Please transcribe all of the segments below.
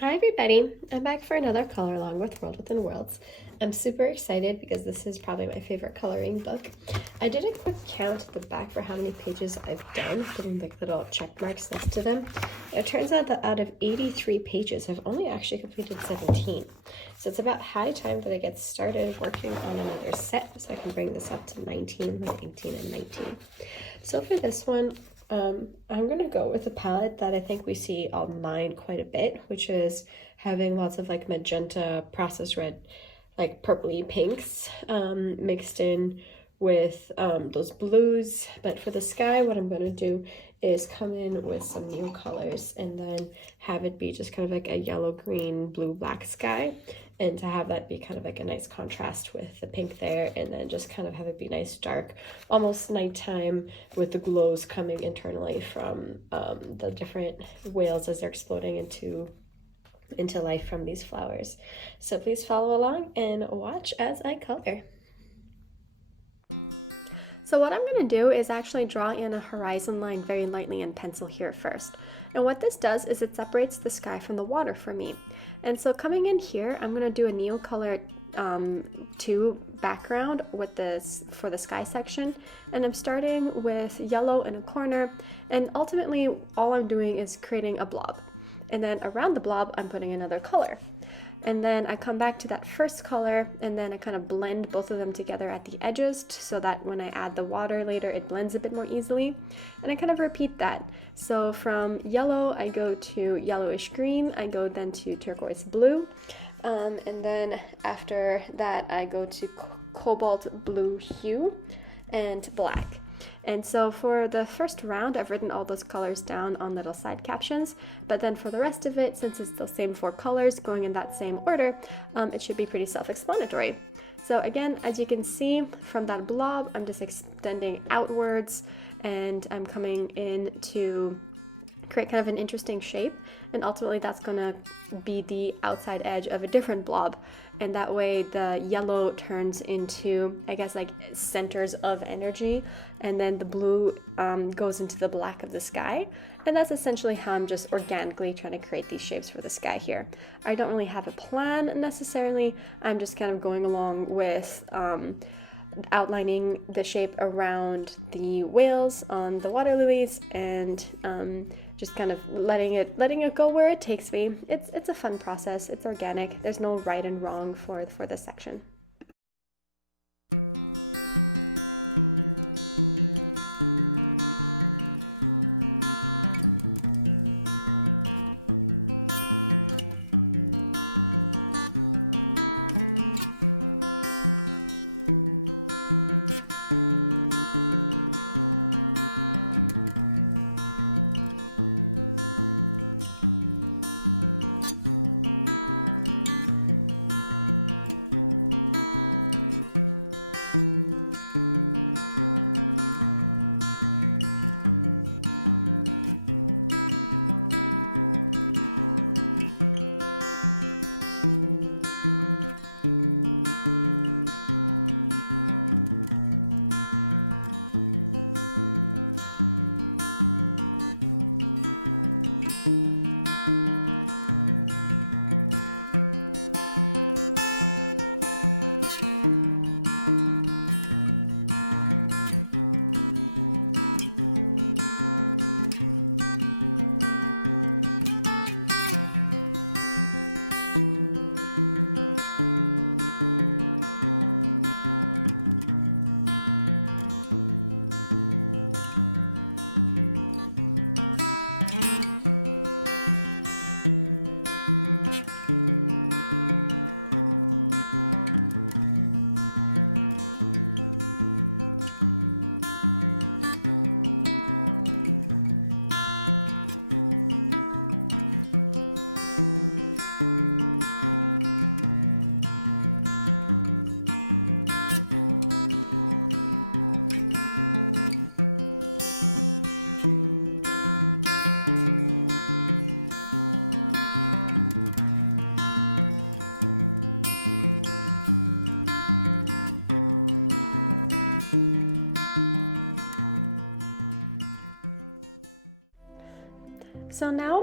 Hi everybody, I'm back for another color along with World Within Worlds. I'm super excited because this is probably my favorite coloring book. I did a quick count at the back for how many pages I've done, putting like little check marks next to them. It turns out that out of 83 pages, I've only actually completed 17. So it's about high time that I get started working on another set so I can bring this up to 19, 19, and 19. So for this one, I'm gonna go with a palette that I think we see online quite a bit, which is having lots of like magenta, processed red, like purpley pinks mixed in with those blues. But for the sky, what I'm gonna do is come in with some new colors and then have it be just kind of like a yellow, green, blue, black sky. And to have that be kind of like a nice contrast with the pink there, and then just kind of have it be nice dark, almost nighttime, with the glows coming internally from the different whales as they're exploding into life from these flowers. So please follow along and watch as I color. So what I'm going to do is actually draw in a horizon line very lightly in pencil here first. And what this does is it separates the sky from the water for me. And so coming in here, I'm going to do a Neocolor II background with this for the sky section. And I'm starting with yellow in a corner. And ultimately, all I'm doing is creating a blob. And then around the blob, I'm putting another color. And then I come back to that first color and then I kind of blend both of them together at the edges so that when I add the water later, it blends a bit more easily. And I kind of repeat that. So from yellow, I go to yellowish green, I go then to turquoise blue. And then after that, I go to cobalt blue hue and black. And so for the first round, I've written all those colors down on little side captions, but then for the rest of it, since it's the same 4 colors going in that same order, it should be pretty self-explanatory. So again, as you can see from that blob, I'm just extending outwards and I'm coming in to create kind of an interesting shape, and ultimately that's going to be the outside edge of a different blob, and that way the yellow turns into, I guess, like centers of energy, and then the blue goes into the black of the sky. And that's essentially how I'm just organically trying to create these shapes for the sky here. I don't really have a plan necessarily, I'm just kind of going along with outlining the shape around the whales on the water lilies, and just kind of letting it go where it takes me. It's a fun process. It's organic. There's no right and wrong for this section.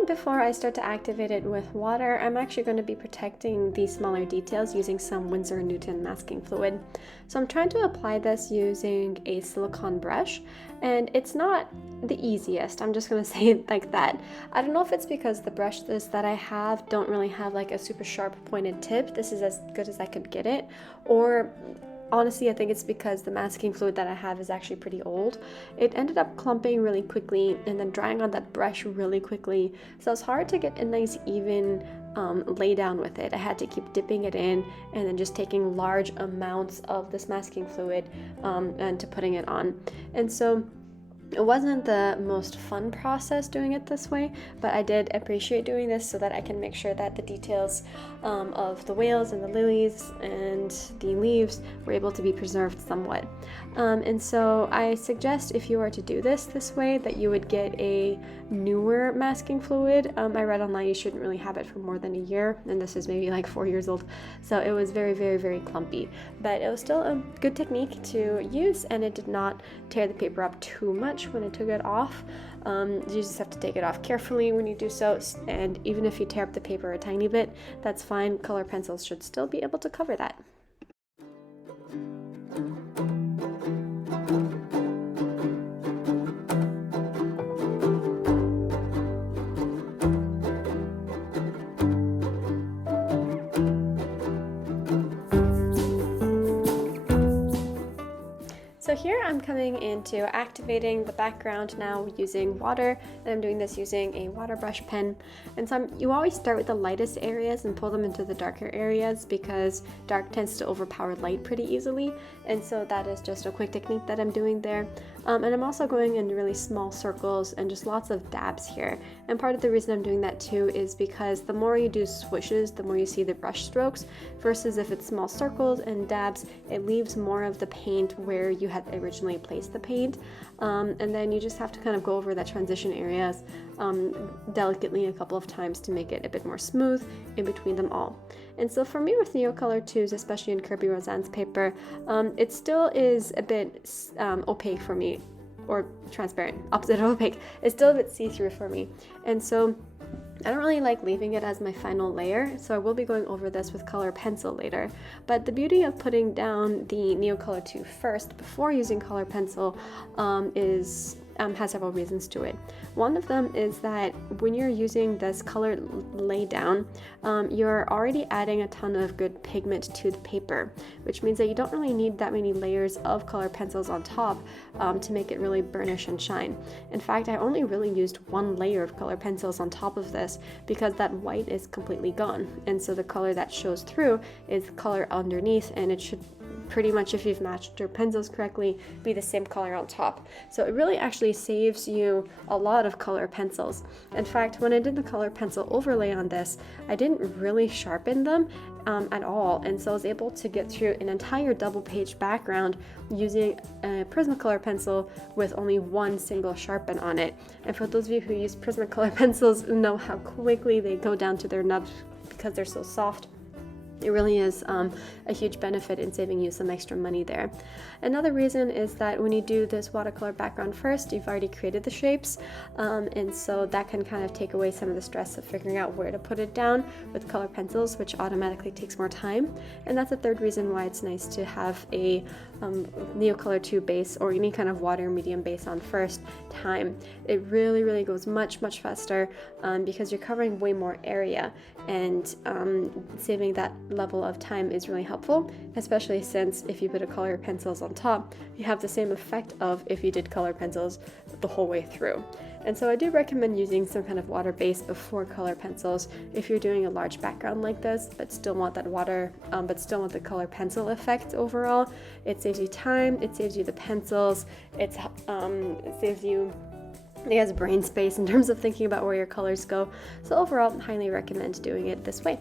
now before I start to activate it with water, I'm actually going to be protecting the smaller details using some Winsor & Newton masking fluid. So I'm trying to apply this using a silicone brush, and it's not the easiest, I'm just going to say it like that. I don't know if it's because the brushes that I have don't really have like a super sharp pointed tip. This is as good as I could get it, or honestly, I think it's because the masking fluid that I have is actually pretty old. It ended up clumping really quickly and then drying on that brush really quickly. So it's hard to get a nice even lay down with it. I had to keep dipping it in and then just taking large amounts of this masking fluid and to putting it on. And so it wasn't the most fun process doing it this way, but I did appreciate doing this so that I can make sure that the details of the whales and the lilies and the leaves were able to be preserved somewhat. And so I suggest if you are to do this way that you would get a newer masking fluid. I read online you shouldn't really have it for more than a year, and this is maybe like 4 years old, so it was very, very, very clumpy, but it was still a good technique to use, and it did not tear the paper up too much when I took it off. You just have to take it off carefully when you do so, and even if you tear up the paper a tiny bit, that's fine. Color pencils should still be able to cover that. So here I'm coming into activating the background now using water, and I'm doing this using a water brush pen. And so you always start with the lightest areas and pull them into the darker areas because dark tends to overpower light pretty easily. And so that is just a quick technique that I'm doing there. And I'm also going in really small circles and just lots of dabs here. And part of the reason I'm doing that too is because the more you do swishes, the more you see the brush strokes, versus if it's small circles and dabs, it leaves more of the paint where you had originally placed the paint. And then you just have to kind of go over that transition areas delicately a couple of times to make it a bit more smooth in between them all. And so for me with Neocolor IIs, especially in Kerby Rosanes paper, it still is a bit opaque for me, or transparent, opposite of opaque. It's still a bit see-through for me. And so I don't really like leaving it as my final layer, so I will be going over this with color pencil later. But the beauty of putting down the Neocolor II first before using color pencil has several reasons to it. One of them is that when you're using this color lay down, you're already adding a ton of good pigment to the paper, which means that you don't really need that many layers of color pencils on top to make it really burnish and shine. In fact, I only really used one layer of color pencils on top of this because that white is completely gone, and so the color that shows through is the color underneath, and it should pretty much, if you've matched your pencils correctly, be the same color on top. So it really actually saves you a lot of color pencils. In fact, when I did the color pencil overlay on this, I didn't really sharpen them at all, and so I was able to get through an entire double page background using a Prismacolor pencil with only one single sharpen on it. And for those of you who use Prismacolor pencils know how quickly they go down to their nubs because they're so soft. It really is a huge benefit in saving you some extra money there. Another reason is that when you do this watercolor background first, you've already created the shapes, and so that can kind of take away some of the stress of figuring out where to put it down with color pencils, which automatically takes more time. And that's a third reason why it's nice to have a Neocolor II base or any kind of water medium base on first time. It really, really goes much, much faster because you're covering way more area, and saving that level of time is really helpful, especially since if you put a color pencils on top, you have the same effect of if you did color pencils the whole way through. And so I do recommend using some kind of water base before color pencils if you're doing a large background like this, but still want that water, but still want the color pencil effect overall. It saves you time, it saves you the pencils, it saves you brain space in terms of thinking about where your colors go. So overall, highly recommend doing it this way.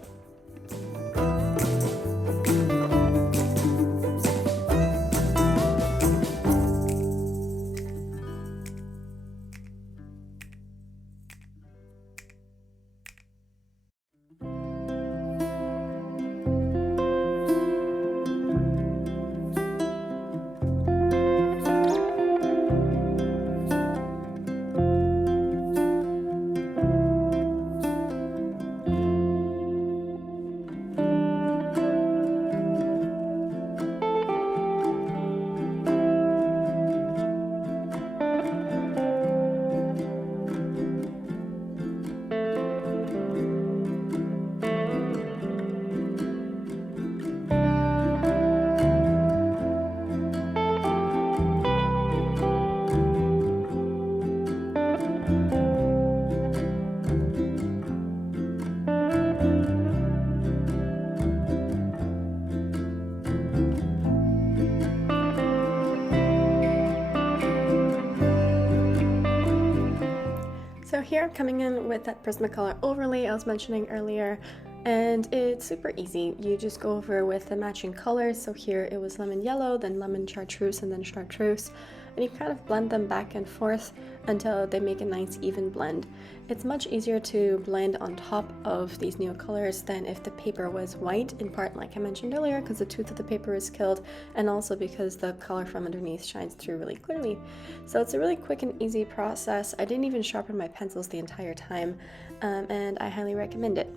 here, coming in with that Prismacolor Overlay I was mentioning earlier, and it's super easy. You just go over with the matching colors. So here it was lemon yellow, then lemon chartreuse, and then chartreuse, and you kind of blend them back and forth until they make a nice even blend. It's much easier to blend on top of these Neocolors than if the paper was white, in part like I mentioned earlier, because the tooth of the paper is killed, and also because the color from underneath shines through really clearly. So it's a really quick and easy process. I didn't even sharpen my pencils the entire time, and I highly recommend it.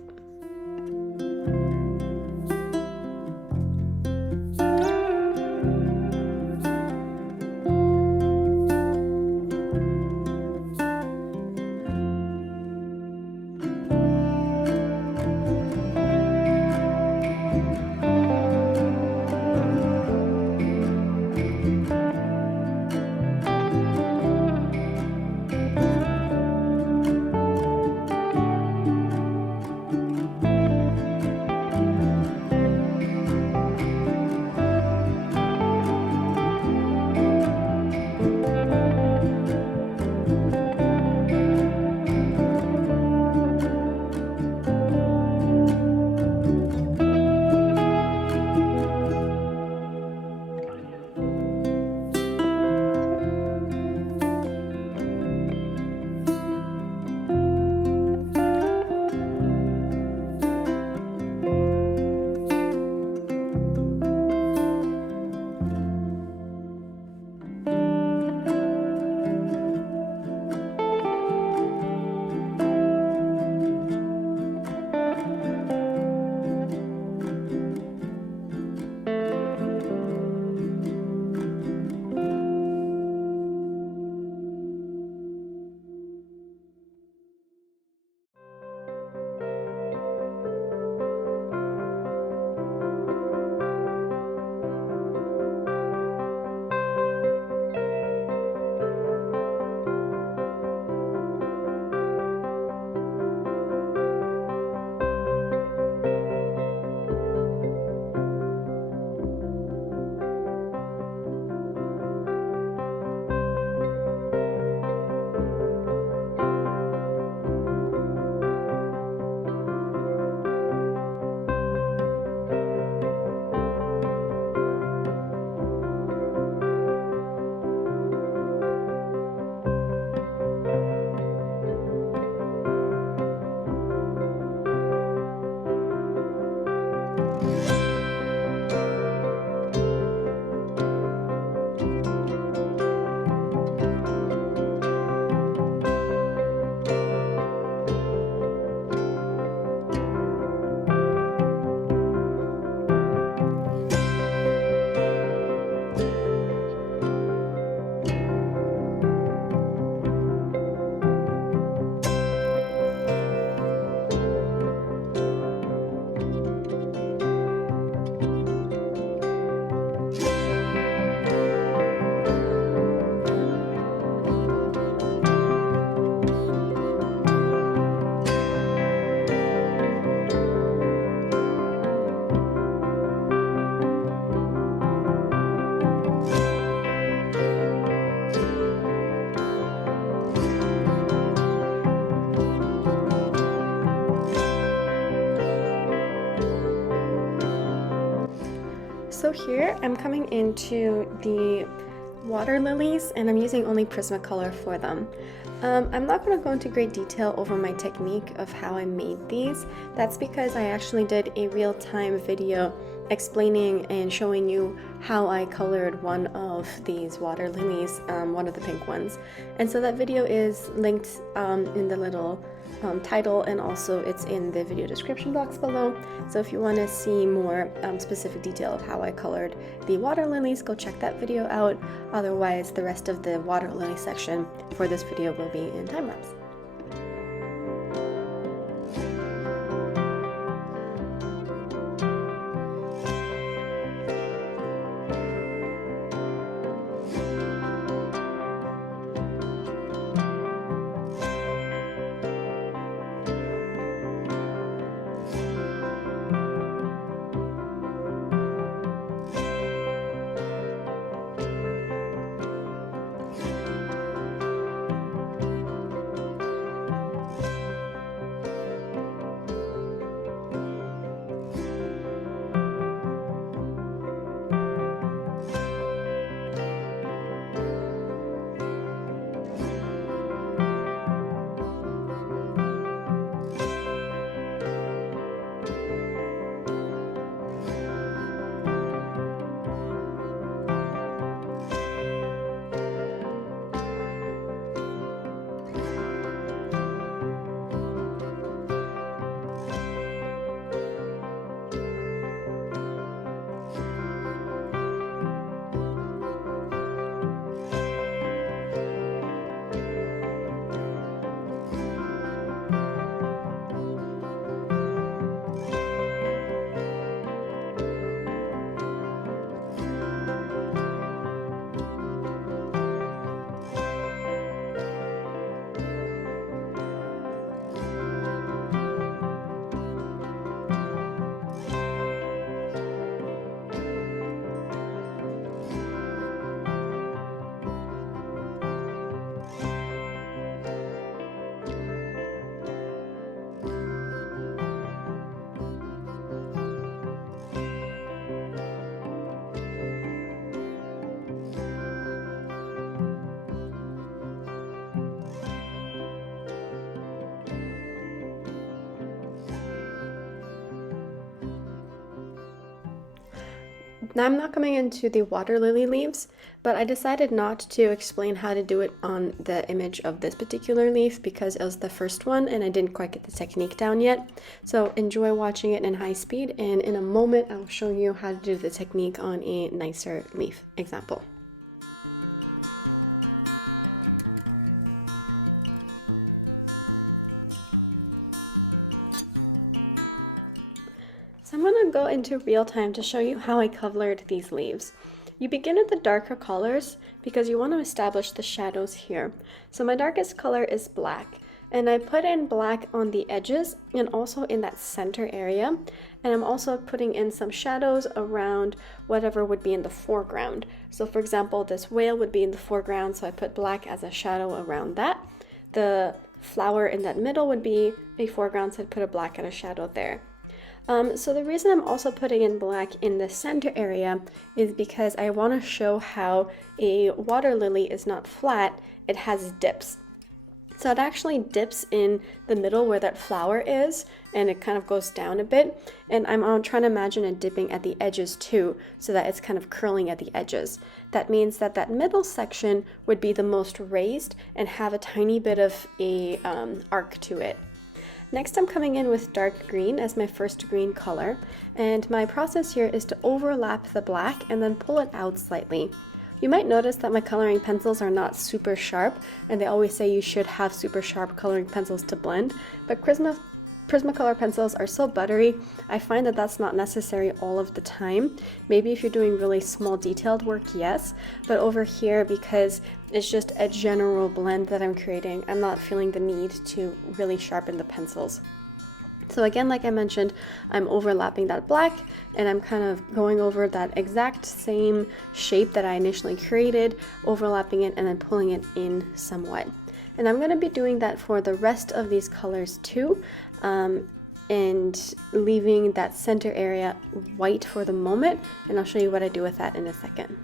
So here I'm coming into the water lilies, and I'm using only Prismacolor for them. I'm not going to go into great detail over my technique of how I made these. That's because I actually did a real-time video explaining and showing you how I colored one of these water lilies, one of the pink ones. And so that video is linked in the little title, and also it's in the video description box below. So if you want to see more specific detail of how I colored the water lilies, go check that video out. Otherwise, the rest of the water lily section for this video will be in time-lapse. Now I'm not coming into the water lily leaves, but I decided not to explain how to do it on the image of this particular leaf because it was the first one and I didn't quite get the technique down yet. So enjoy watching it in high speed, and in a moment I'll show you how to do the technique on a nicer leaf example. I'm going to go into real time to show you how I colored these leaves. You begin with the darker colors because you want to establish the shadows here. So my darkest color is black, and I put in black on the edges and also in that center area, and I'm also putting in some shadows around whatever would be in the foreground. So for example, this whale would be in the foreground, so I put black as a shadow around that. The flower in that middle would be a foreground, so I'd put a black and a shadow there. So the reason I'm also putting in black in the center area is because I want to show how a water lily is not flat, it has dips. So it actually dips in the middle where that flower is, and it kind of goes down a bit, and I'm trying to imagine it dipping at the edges too, so that it's kind of curling at the edges. That means that that middle section would be the most raised and have a tiny bit of a arc to it. Next, I'm coming in with dark green as my first green color, and my process here is to overlap the black and then pull it out slightly. You might notice that my coloring pencils are not super sharp, and they always say you should have super sharp coloring pencils to blend, but Prismacolor pencils are so buttery, I find that that's not necessary all of the time. Maybe if you're doing really small detailed work, yes, but over here, because it's just a general blend that I'm creating, I'm not feeling the need to really sharpen the pencils. So again, like I mentioned, I'm overlapping that black, and I'm kind of going over that exact same shape that I initially created, overlapping it and then pulling it in somewhat. And I'm going to be doing that for the rest of these colors too, and leaving that center area white for the moment, and I'll show you what I do with that in a second.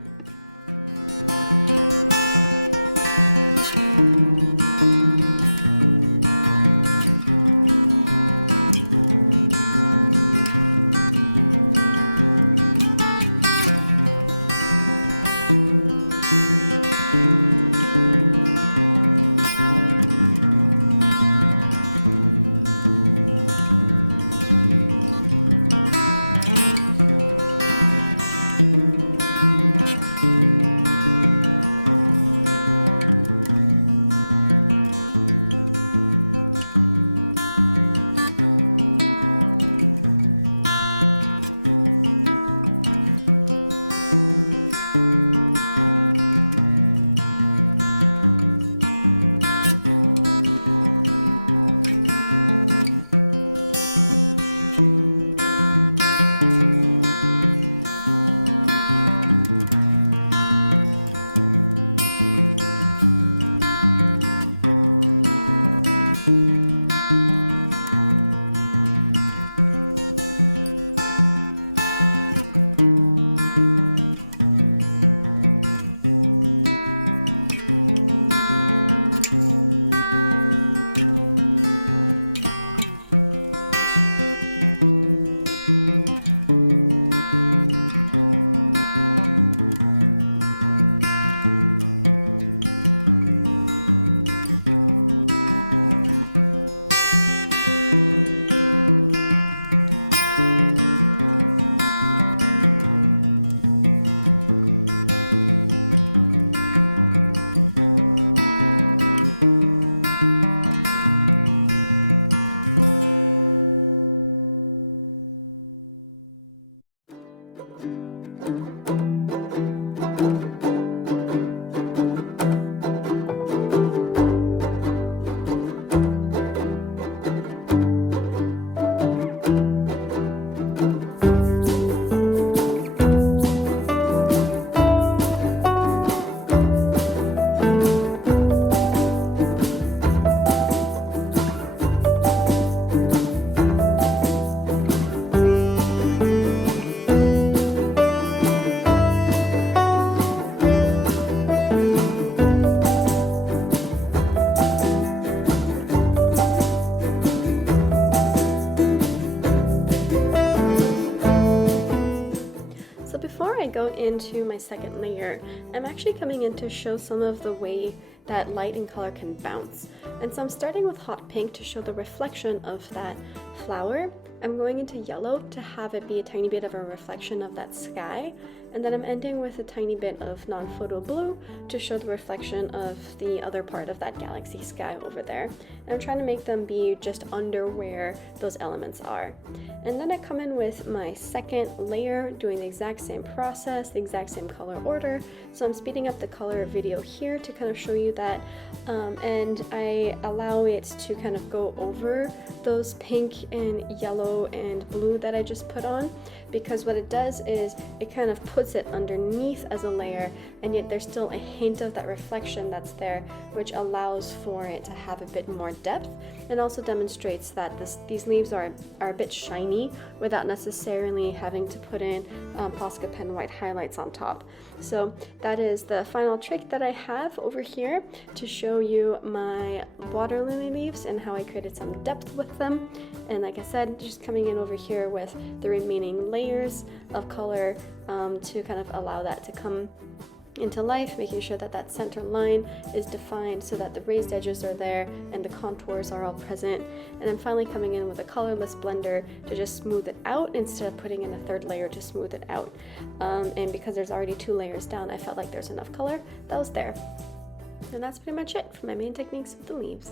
before I go into my second layer, I'm actually coming in to show some of the way that light and color can bounce. And so I'm starting with hot pink to show the reflection of that flower. I'm going into yellow to have it be a tiny bit of a reflection of that sky. And then I'm ending with a tiny bit of non-photo blue to show the reflection of the other part of that galaxy sky over there. And I'm trying to make them be just under where those elements are. And then I come in with my second layer, doing the exact same process, the exact same color order. So I'm speeding up the color video here to kind of show you that. And I allow it to kind of go over those pink and yellow and blue that I just put on, because what it does is it kind of puts it underneath as a layer, and yet there's still a hint of that reflection that's there, which allows for it to have a bit more depth, and also demonstrates that these leaves are a bit shiny without necessarily having to put in Posca pen white highlights on top. So that is the final trick that I have over here to show you my water lily leaves and how I created some depth with them. And like I said, just coming in over here with the remaining layers of color to kind of allow that to come into life, making sure that that center line is defined so that the raised edges are there and the contours are all present. And then finally coming in with a colorless blender to just smooth it out instead of putting in a third layer to smooth it out. And because there's already 2 layers down, I felt like there's enough color that was there. And that's pretty much it for my main techniques with the leaves.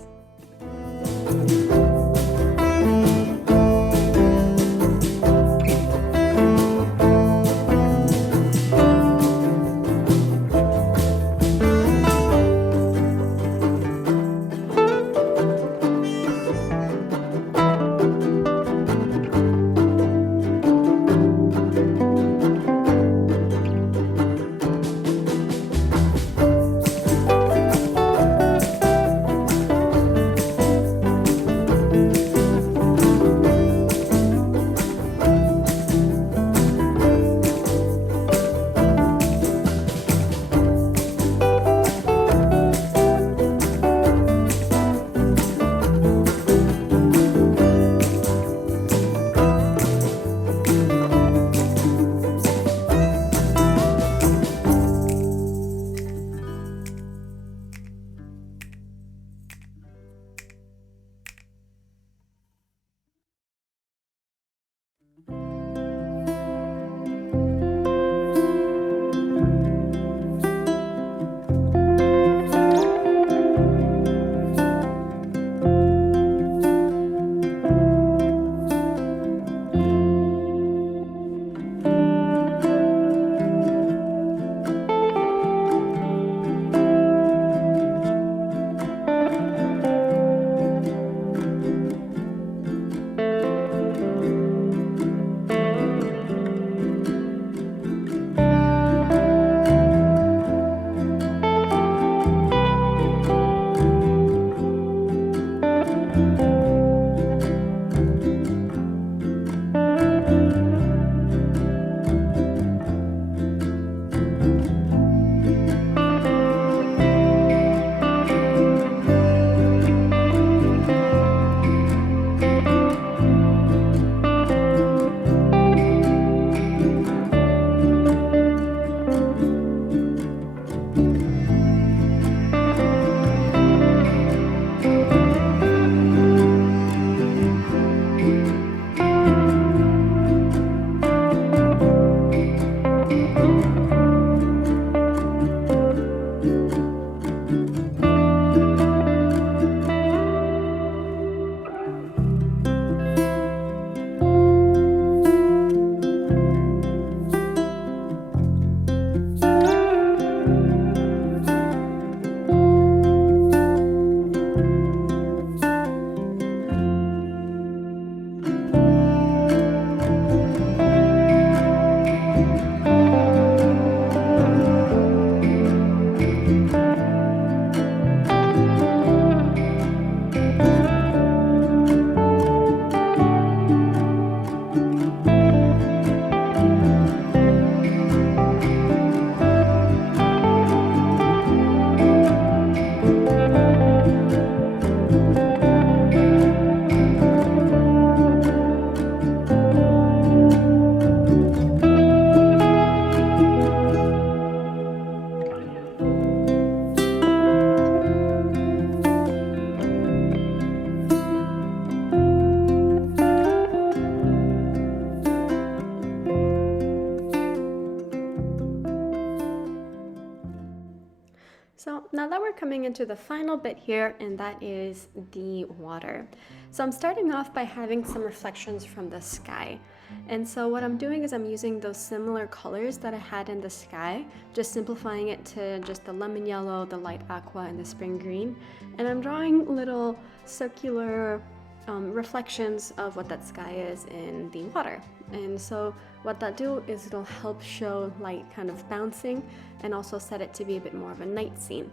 that we're coming into the final bit here, and that is the water. So I'm starting off by having some reflections from the sky. And so what I'm doing is I'm using those similar colors that I had in the sky, just simplifying it to just the lemon yellow, the light aqua, and the spring green. And I'm drawing little circular reflections of what that sky is in the water. And so what that do is it'll help show light kind of bouncing and also set it to be a bit more of a night scene.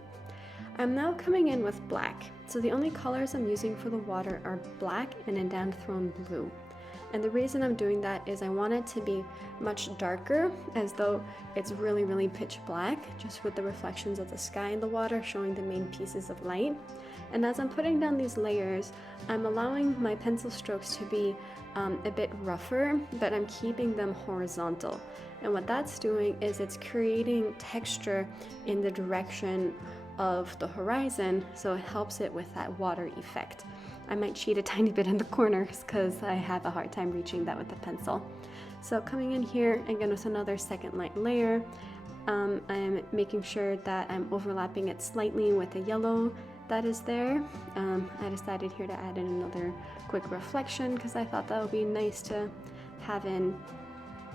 I'm now coming in with black. So the only colors I'm using for the water are black and indanthrone blue. And the reason I'm doing that is I want it to be much darker, as though it's really, really pitch black, just with the reflections of the sky and the water showing the main pieces of light. And as I'm putting down these layers, I'm allowing my pencil strokes to be a bit rougher, but I'm keeping them horizontal. And what that's doing is it's creating texture in the direction of the horizon, so it helps it with that water effect. I might cheat a tiny bit in the corners because I have a hard time reaching that with the pencil. So coming in here again with another second light layer, I'm making sure that I'm overlapping it slightly with the yellow that is there. I decided here to add in another quick reflection because I thought that would be nice to have in,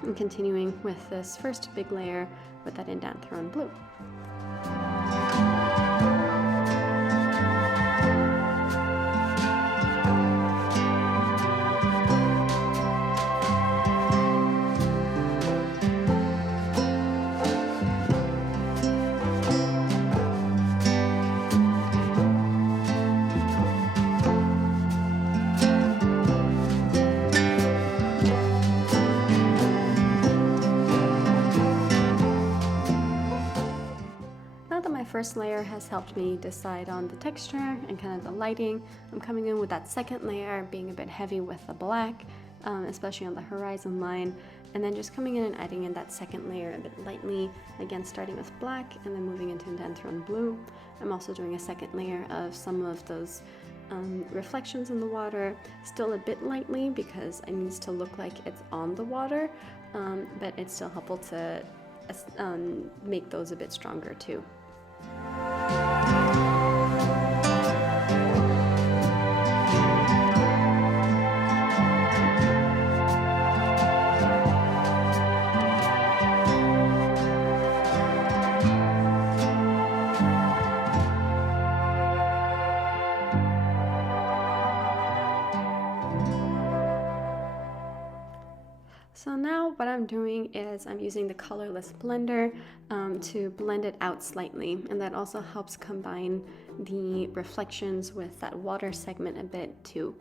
and continuing with this first big layer with that indanthrone blue. First layer has helped me decide on the texture and kind of the lighting. I'm coming in with that second layer being a bit heavy with the black, especially on the horizon line, and then just coming in and adding in that second layer a bit lightly, again starting with black and then moving into indanthrone blue. I'm also doing a second layer of some of those reflections in the water, still a bit lightly because it needs to look like it's on the water, but it's still helpful to make those a bit stronger too. So now what I'm doing is I'm using the colorless blender to blend it out slightly, and that also helps combine the reflections with that water segment a bit too.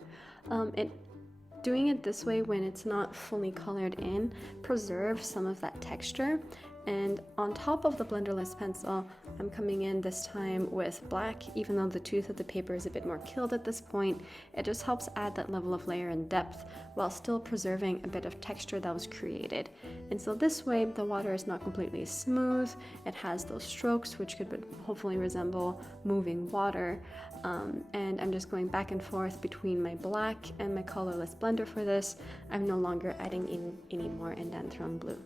Doing it this way when it's not fully colored in preserves some of that texture. And on top of the blenderless pencil, I'm coming in this time with black, even though the tooth of the paper is a bit more killed at this point. It just helps add that level of layer and depth while still preserving a bit of texture that was created. And so this way, the water is not completely smooth. It has those strokes, which could hopefully resemble moving water. And I'm just going back and forth between my black and my colorless blender for this. I'm no longer adding in any more indanthrone blue.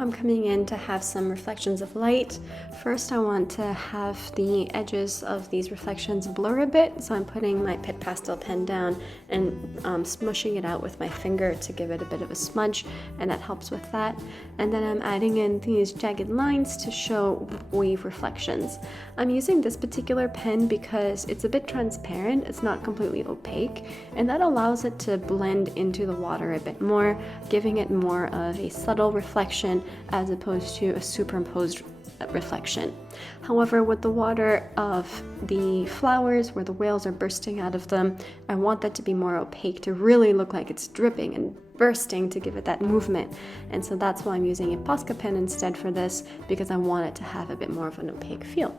I'm coming in to have some reflections of light. First, I want to have the edges of these reflections blur a bit, so I'm putting my Pitt pastel pen down and smushing it out with my finger to give it a bit of a smudge, and that helps with that. And then I'm adding in these jagged lines to show wave reflections. I'm using this particular pen because it's a bit transparent, it's not completely opaque, and that allows it to blend into the water a bit more, giving it more of a subtle reflection as opposed to a superimposed reflection. However, with the water of the flowers where the whales are bursting out of them, I want that to be more opaque to really look like it's dripping and bursting to give it that movement. And so that's why I'm using a Posca pen instead for this, because I want it to have a bit more of an opaque feel.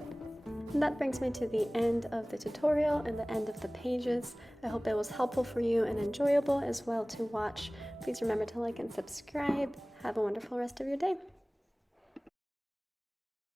And that brings me to the end of the tutorial and the end of the pages. I hope it was helpful for you and enjoyable as well to watch. Please remember to like and subscribe. Have a wonderful rest of your day.